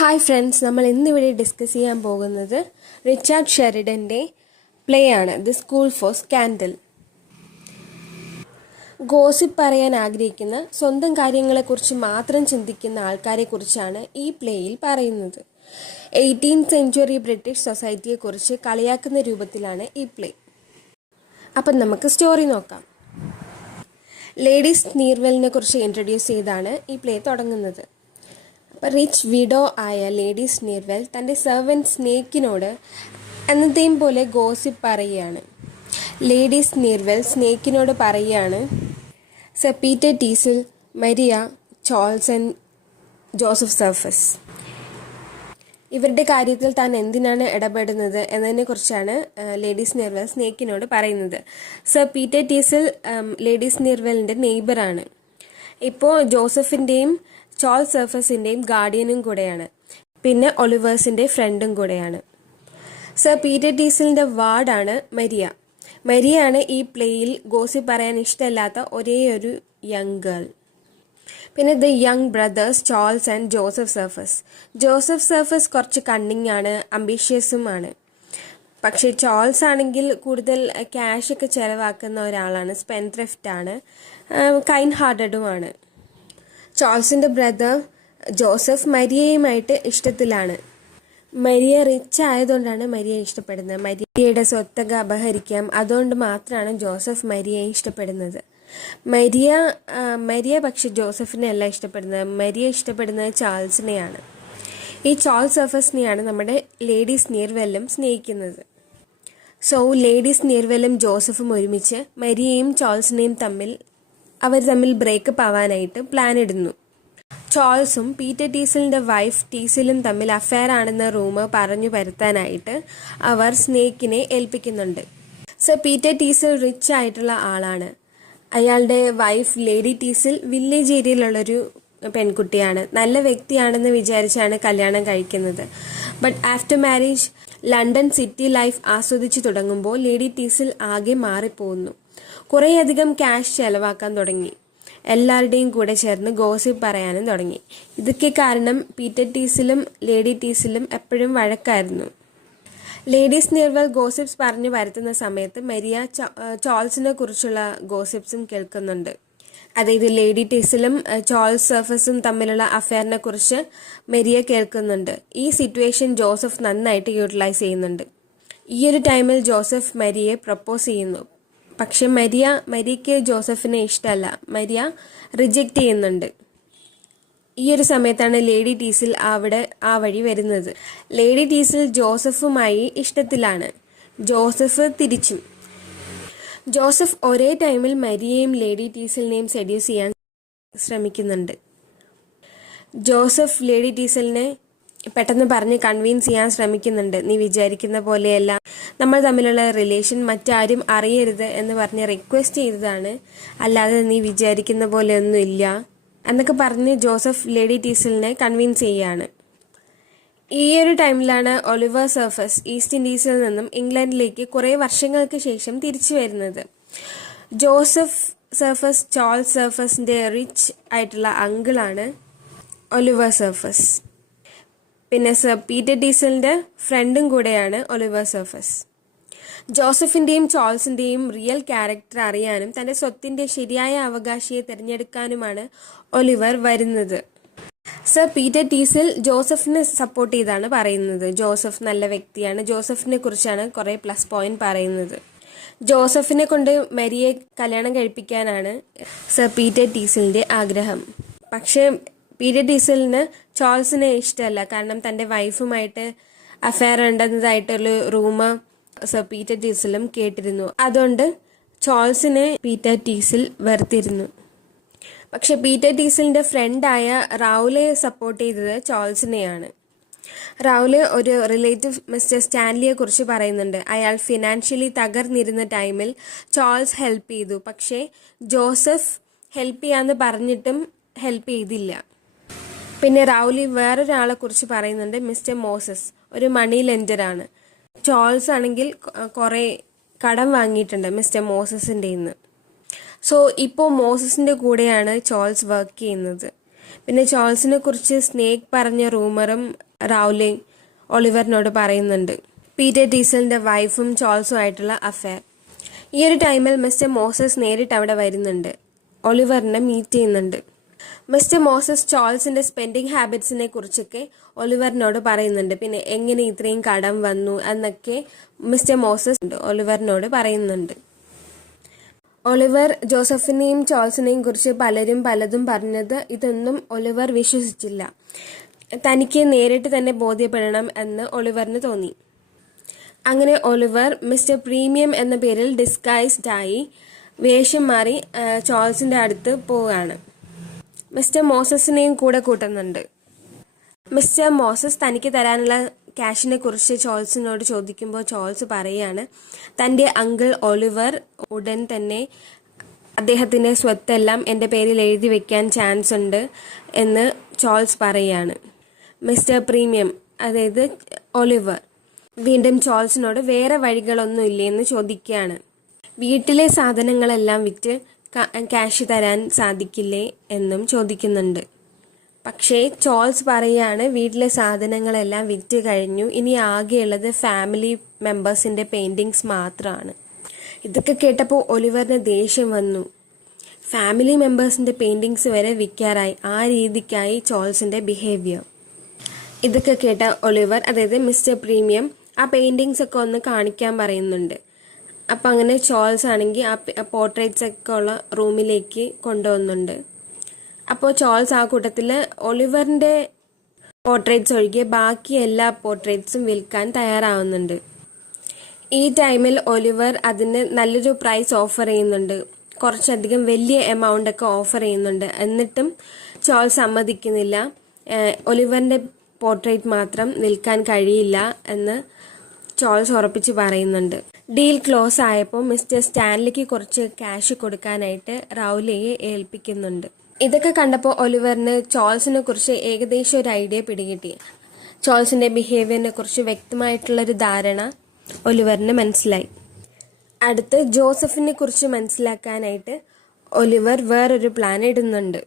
Hi friends, നമ്മൾ ഇന്നിവിടെ discuss ചെയ്യാൻ പോകുന്നത് റിച്ചാർഡ് ഷെറിഡൻ്റെ പ്ലേ ആണ് the school for scandal. Gossip പറയാൻ ആഗ്രഹിക്കുന്ന, സ്വന്തം കാര്യങ്ങളെക്കുറിച്ച് മാത്രം ചിന്തിക്കുന്ന ആൾക്കാരെക്കുറിച്ചാണ് ഈ പ്ലേയിൽ പറയുന്നത്. 18th സെഞ്ച്വറി ബ്രിട്ടീഷ് സൊസൈറ്റിയെക്കുറിച്ച് കളിയാക്കുന്ന രൂപത്തിലാണ് ഈ പ്ലേ. അപ്പം നമുക്ക് സ്റ്റോറി നോക്കാം. ലേഡി സ്നീർവെലിനെ കുറിച്ച് ഇൻട്രൊഡ്യൂസ് ചെയ്താണ് ഈ പ്ലേ തുടങ്ങുന്നത്. റിച്ച് വിഡോ ആയ ലേഡി സ്നീർവെൽ തൻ്റെ സെർവൻറ്റ് സ്നേക്കിനോട് എന്നത്തെയും പോലെ ഗോസിപ്പ് പറയുകയാണ്. ലേഡി സ്നീർവെൽ സ്നേക്കിനോട് പറയുകയാണ്, sir Peter ടീസിൽ, Maria, Charles and Joseph surface ഇവരുടെ കാര്യത്തിൽ താൻ എന്തിനാണ് ഇടപെടുന്നത് എന്നതിനെക്കുറിച്ചാണ് ലേഡി സ്നീർവെൽ സ്നേക്കിനോട് പറയുന്നത്. Sir Peter ടീസിൽ lady സ്നീർവെലിൻ്റെ നെയ്ബറാണ്. ഇപ്പോൾ ജോസഫിൻ്റെയും ചാൾസ് സർഫസിൻ്റെയും ഗാർഡിയനും കൂടെയാണ്, പിന്നെ ഒലിവേഴ്സിൻ്റെ ഫ്രണ്ടും കൂടെയാണ്. സർ പീറ്റർ ടീസിലിൻ്റെ വാർഡാണ് മരിയ. മരിയയാണ് ഈ പ്ലേയിൽ ഗോസിപ്പ് പറയാൻ ഇഷ്ടമില്ലാത്ത ഒരേ ഒരു യങ് ഗേൾ. പിന്നെ the young brothers Charles and Joseph Surface. Joseph Surface കുറച്ച് കണ്ണിങ് ആണ്, അംബീഷ്യസുമാണ്. പക്ഷേ ചാൾസ് ആണെങ്കിൽ കൂടുതൽ ക്യാഷൊക്കെ ചിലവാക്കുന്ന ഒരാളാണ്, സ്പെൻഡ് ത്രിഫ്റ്റ് ആണ്, കൈൻഡ് ഹാർട്ടഡുമാണ്. ചാൾസിൻ്റെ ബ്രദർ ജോസഫ് മരിയയുമായിട്ട് ഇഷ്ടത്തിലാണ്. മരിയ റിച്ച് ആയതുകൊണ്ടാണ് മരിയ ഇഷ്ടപ്പെടുന്നത്. മരിയയുടെ സ്വത്തൊക്കെ അപഹരിക്കാം, അതുകൊണ്ട് മാത്രമാണ് ജോസഫ് മരിയയെ ഇഷ്ടപ്പെടുന്നത്. മരിയ പക്ഷെ ജോസഫിനെ അല്ല ഇഷ്ടപ്പെടുന്നത്. മരിയ ഇഷ്ടപ്പെടുന്നത് ചാൾസിനെയാണ്. ഈ ചാൾസ് സർഫസിനെയാണ് നമ്മുടെ ലേഡി സ്നീർവെല്ലും സ്നേഹിക്കുന്നത്. സോ ലേഡി സ്നീർവെല്ലും ജോസഫും ഒരുമിച്ച് മരിയയും ചാൾസിനെയും അവർ തമ്മിൽ ബ്രേക്കപ്പ് ആവാനായിട്ട് പ്ലാൻ ഇടുന്നു. ചാൾസും പീറ്റർ ടീസിലിൻ്റെ വൈഫ് ടീസിലും തമ്മിൽ അഫെയർ ആണെന്ന റൂമർ പറഞ്ഞു പരത്താനായിട്ട് അവർ സ്നേക്കിനെ ഏൽപ്പിക്കുന്നുണ്ട്. സർ പീറ്റർ ടീസിൽ റിച്ച് ആയിട്ടുള്ള ആളാണ്. അയാളുടെ വൈഫ് ലേഡി ടീസിൽ വില്ലേജ് ഏരിയയിലുള്ളൊരു പെൺകുട്ടിയാണ്. നല്ല വ്യക്തിയാണെന്ന് വിചാരിച്ചാണ് കല്യാണം കഴിക്കുന്നത്. But after marriage London city life ആസ്വദിച്ചു തുടങ്ങുമ്പോൾ ലേഡി ടീസിൽ ആകെ മാറിപ്പോകുന്നു. കുറേയധികം ക്യാഷ് ചെലവാക്കാൻ തുടങ്ങി. എല്ലാവരുടെയും കൂടെ ചേർന്ന് ഗോസിപ്പ് പറയാനും തുടങ്ങി. ഇതൊക്കെ കാരണം പീറ്റർ ടീസിലും ലേഡി ടീസിലും എപ്പോഴും വഴക്കായിരുന്നു. ലേഡി സ്നീർവെൽ ഗോസിപ്സ് പറഞ്ഞു വരുത്തുന്ന സമയത്ത് മരിയ ചാൾസിനെ കുറിച്ചുള്ള ഗോസിപ്സും കേൾക്കുന്നുണ്ട്. അതായത് ലേഡി ടീസിലും ചാൾസ് സർഫസും തമ്മിലുള്ള അഫെയറിനെ കുറിച്ച് മരിയ കേൾക്കുന്നുണ്ട്. ഈ സിറ്റുവേഷൻ ജോസഫ് നന്നായിട്ട് യൂട്ടിലൈസ് ചെയ്യുന്നുണ്ട്. ഈ ഒരു ടൈമിൽ ജോസഫ് മരിയയെ പ്രപ്പോസ് ചെയ്യുന്നു. പക്ഷെ മരിയയ്ക്ക് ജോസഫിനെ ഇഷ്ടമല്ല. മരിയ റിജക്റ്റ് ചെയ്യുന്നുണ്ട്. ഈ ഒരു സമയത്താണ് ലേഡി ടീസിൽ ആ വഴി വരുന്നത്. ലേഡി ടീസിൽ ജോസഫുമായി ഇഷ്ടത്തിലാണ്, ജോസഫ് തിരിച്ചും. ജോസഫ് ഒരേ ടൈമിൽ മരിയയും ലേഡി ടീസിലിനെയും സെഡ്യൂസ് ചെയ്യാൻ ശ്രമിക്കുന്നുണ്ട്. ജോസഫ് ലേഡി ടീസിലിനെ പെട്ടെന്ന് പറഞ്ഞ് കൺവിൻസ് ചെയ്യാൻ ശ്രമിക്കുന്നുണ്ട്. നീ വിചാരിക്കുന്ന പോലെയല്ല, നമ്മൾ തമ്മിലുള്ള റിലേഷൻ മറ്റാരും അറിയരുത് എന്ന് പറഞ്ഞ് റിക്വസ്റ്റ് ചെയ്തതാണ്, അല്ലാതെ നീ വിചാരിക്കുന്ന പോലെയൊന്നും ഇല്ല എന്നൊക്കെ പറഞ്ഞ് ജോസഫ് ലേഡി ടീസിലിനെ കൺവിൻസ് ചെയ്യാണ്. ഈ ഒരു ടൈമിലാണ് ഒലിവർ സർഫസ് ഈസ്റ്റ് ഇൻഡീസിൽ നിന്നും ഇംഗ്ലണ്ടിലേക്ക് കുറേ വർഷങ്ങൾക്ക് ശേഷം തിരിച്ചു വരുന്നത്. ജോസഫ് സർഫസ് ചാൾസ് സർഫസിൻ്റെ റിച്ച് ആയിട്ടുള്ള അങ്കിളാണ് ഒലിവർ സർഫസ്. പിന്നെ സർ പീറ്റർ ടീസിലിൻ്റെ ഫ്രണ്ടും കൂടെയാണ് ഒലിവർ സർഫസ്. ജോസഫിൻ്റെയും ചാൾസിൻ്റെയും റിയൽ ക്യാരക്ടർ അറിയാനും തൻ്റെ സ്വത്തിൻ്റെ ശരിയായ അവകാശിയെ തിരഞ്ഞെടുക്കാനുമാണ് ഒലിവർ വരുന്നത്. സർ പീറ്റർ ടീസിൽ ജോസഫിനെ സപ്പോർട്ട് ചെയ്താണ് പറയുന്നത്. ജോസഫ് നല്ല വ്യക്തിയാണ്. ജോസഫിനെ കുറിച്ചാണ് കുറേ പ്ലസ് പോയിന്റ് പറയുന്നത്. ജോസഫിനെ കൊണ്ട് മരിയെ കല്യാണം കഴിപ്പിക്കാനാണ് സർ പീറ്റർ ടീസിലിൻ്റെ ആഗ്രഹം. പക്ഷേ പീറ്റർ ടീസിലിന് ചാൾസിനെ ഇഷ്ടമല്ല. കാരണം തൻ്റെ വൈഫുമായിട്ട് അഫെയർ ഉണ്ടെന്നതായിട്ടൊരു റൂമർ സർ പീറ്റർ ടീസിലും കേട്ടിരുന്നു. അതുകൊണ്ട് ചാൾസിനെ പീറ്റർ ടീസിൽ വെറുത്തിരുന്നു. പക്ഷെ പീറ്റർ ടീസിലിൻ്റെ ഫ്രണ്ടായ റൗലെ സപ്പോർട്ട് ചെയ്തത് ചാൾസിനെയാണ്. റൗലെ ഒരു റിലേറ്റീവ് മിസ്റ്റർ സ്റ്റാൻലിയെ കുറിച്ച് പറയുന്നുണ്ട്. അയാൾ ഫിനാൻഷ്യലി തകർന്നിരുന്ന ടൈമിൽ ചാൾസ് ഹെൽപ്പ് ചെയ്തു. പക്ഷേ ജോസഫ് ഹെൽപ്പ് ചെയ്യാമെന്ന് പറഞ്ഞിട്ടും ഹെൽപ്പ് ചെയ്തില്ല. പിന്നെ റൗലി വേറൊരാളെ കുറിച്ച് പറയുന്നുണ്ട്, മിസ്റ്റർ മോസസ്, ഒരു മണി ലെൻഡറാണ്. ചാൾസ് ആണെങ്കിൽ കുറേ കടം വാങ്ങിയിട്ടുണ്ട് മിസ്റ്റർ മോസസിൻ്റെ നിന്ന്. സോ ഇപ്പോൾ മോസസിൻ്റെ കൂടെയാണ് ചാൾസ് വർക്ക് ചെയ്യുന്നത്. പിന്നെ ചാൾസിനെ കുറിച്ച് സ്നേക്ക് പറഞ്ഞ റൂമറും റൗലിംഗ് ഒലിവറിനോട് പറയുന്നുണ്ട്. പീറ്റർ ഡീസലിന്റെ വൈഫും ചാൾസും ആയിട്ടുള്ള അഫെയർ. ഈ ഒരു ടൈമിൽ മിസ്റ്റർ മോസസ് നേരിട്ട് അവിടെ വരുന്നുണ്ട്, ഒലിവറിനെ മീറ്റ് ചെയ്യുന്നുണ്ട്. മിസ്റ്റർ മോസസ് ചാൾസിന്റെ സ്പെൻഡിങ് ഹാബിറ്റ്സിനെ കുറിച്ചൊക്കെ ഒലിവറിനോട് പറയുന്നുണ്ട്. പിന്നെ എങ്ങനെ ഇത്രയും കടം വന്നു എന്നൊക്കെ മിസ്റ്റർ മോസസ് ഒലിവറിനോട് പറയുന്നുണ്ട്. ഒലിവർ ജോസഫിനെയും ചാൾസിനെയും കുറിച്ച് പലതും പറഞ്ഞത് ഇതൊന്നും ഒലിവർ വിശ്വസിച്ചില്ല. തനിക്ക് നേരിട്ട് തന്നെ ബോധ്യപ്പെടണം എന്ന് ഒലിവറിന് തോന്നി. അങ്ങനെ ഒലിവർ മിസ്റ്റർ പ്രീമിയം എന്ന പേരിൽ ഡിസ്ഗൈസ്ഡ് ആയി വേഷം മാറി ചാൾസിന്റെ അടുത്ത് പോവുകയാണ്. മിസ്റ്റർ മോസസിനെയും കൂടെ കൂട്ടുന്നുണ്ട്. മിസ്റ്റർ മോസസ് തനിക്ക് തരാനുള്ള ക്യാഷിനെ കുറിച്ച് ചാൾസിനോട് ചോദിക്കുമ്പോൾ ചാൾസ് പറയാണ് തൻ്റെ അങ്കിൾ ഒലിവർ ഉടൻ തന്നെ അദ്ദേഹത്തിൻ്റെ സ്വത്തെല്ലാം എൻ്റെ പേരിൽ എഴുതി വെക്കാൻ ചാൻസ് ഉണ്ട് എന്ന് ചാൾസ് പറയാണ്. മിസ്റ്റർ പ്രീമിയം, അതായത് ഒലിവർ, വീണ്ടും ചാൾസിനോട് വേറെ വഴികളൊന്നും ഇല്ലേന്ന് ചോദിക്കുകയാണ്. വീട്ടിലെ സാധനങ്ങളെല്ലാം വിറ്റ് ക്യാഷ് തരാൻ സാധിക്കില്ലേ എന്നും ചോദിക്കുന്നുണ്ട്. പക്ഷേ ചാൾസ് പറയാണ് വീട്ടിലെ സാധനങ്ങളെല്ലാം വിറ്റ് കഴിഞ്ഞു, ഇനി ആകെയുള്ളത് ഫാമിലി മെമ്പേഴ്സിന്റെ പെയിന്റിങ്സ് മാത്രമാണ്. ഇതൊക്കെ കേട്ടപ്പോൾ ഒലിവറിന് ദേഷ്യം വന്നു. ഫാമിലി മെമ്പേഴ്സിന്റെ പെയിന്റിങ്സ് വരെ വിൽക്കാറായി, ആ രീതിക്കായി ചാൾസിന്റെ ബിഹേവിയർ. ഇതൊക്കെ കേട്ട ഒലിവർ, അതായത് മിസ്റ്റർ പ്രീമിയം, ആ പെയിന്റിങ്സ് ഒക്കെ ഒന്ന് കാണിക്കാൻ പറയുന്നുണ്ട്. അപ്പം അങ്ങനെ ചാൾസ് ആണെങ്കിൽ ആ പോർട്രേറ്റ്സ് ഒക്കെ ഉള്ള റൂമിലേക്ക് കൊണ്ടുപോകുന്നുണ്ട്. അപ്പോൾ ചാൾസ് ആ കൂട്ടത്തിൽ ഒലിവറിന്റെ പോർട്രേറ്റ്സ് ഒഴികെ ബാക്കി എല്ലാ പോർട്രേറ്റ്സും വിൽക്കാൻ തയ്യാറാവുന്നുണ്ട്. ഈ ടൈമിൽ ഒലിവർ അതിന് നല്ലൊരു പ്രൈസ് ഓഫർ ചെയ്യുന്നുണ്ട്, കുറച്ചധികം വലിയ എമൗണ്ട് ഒക്കെ ഓഫർ ചെയ്യുന്നുണ്ട്. എന്നിട്ടും ചാൾസ് സമ്മതിക്കുന്നില്ല. ഒലിവറിന്റെ പോർട്രേറ്റ് മാത്രം വിൽക്കാൻ കഴിയില്ല എന്ന് ചാൾസ് ഉറപ്പിച്ച് പറയുന്നുണ്ട്. ഡീൽ ക്ലോസ് ആയപ്പോൾ മിസ്റ്റർ സ്റ്റാൻലിക്ക് കുറച്ച് ക്യാഷ് കൊടുക്കാനായിട്ട് റൗലിയെ ഏൽപ്പിക്കുന്നുണ്ട്. ഇതൊക്കെ കണ്ടപ്പോൾ ഒലിവറിന് ചാൾസിനെ കുറിച്ച് ഏകദേശം ഒരു ഐഡിയ പിടികിട്ടി. ചാൾസിന്റെ ബിഹേവിയറിനെ കുറിച്ച് വ്യക്തമായിട്ടുള്ളൊരു ധാരണ ഒലിവറിന് മനസ്സിലായി. അടുത്ത് ജോസഫിനെ കുറിച്ച് മനസ്സിലാക്കാനായിട്ട് ഒലിവർ വേറൊരു പ്ലാൻ ഇടുന്നുണ്ട്.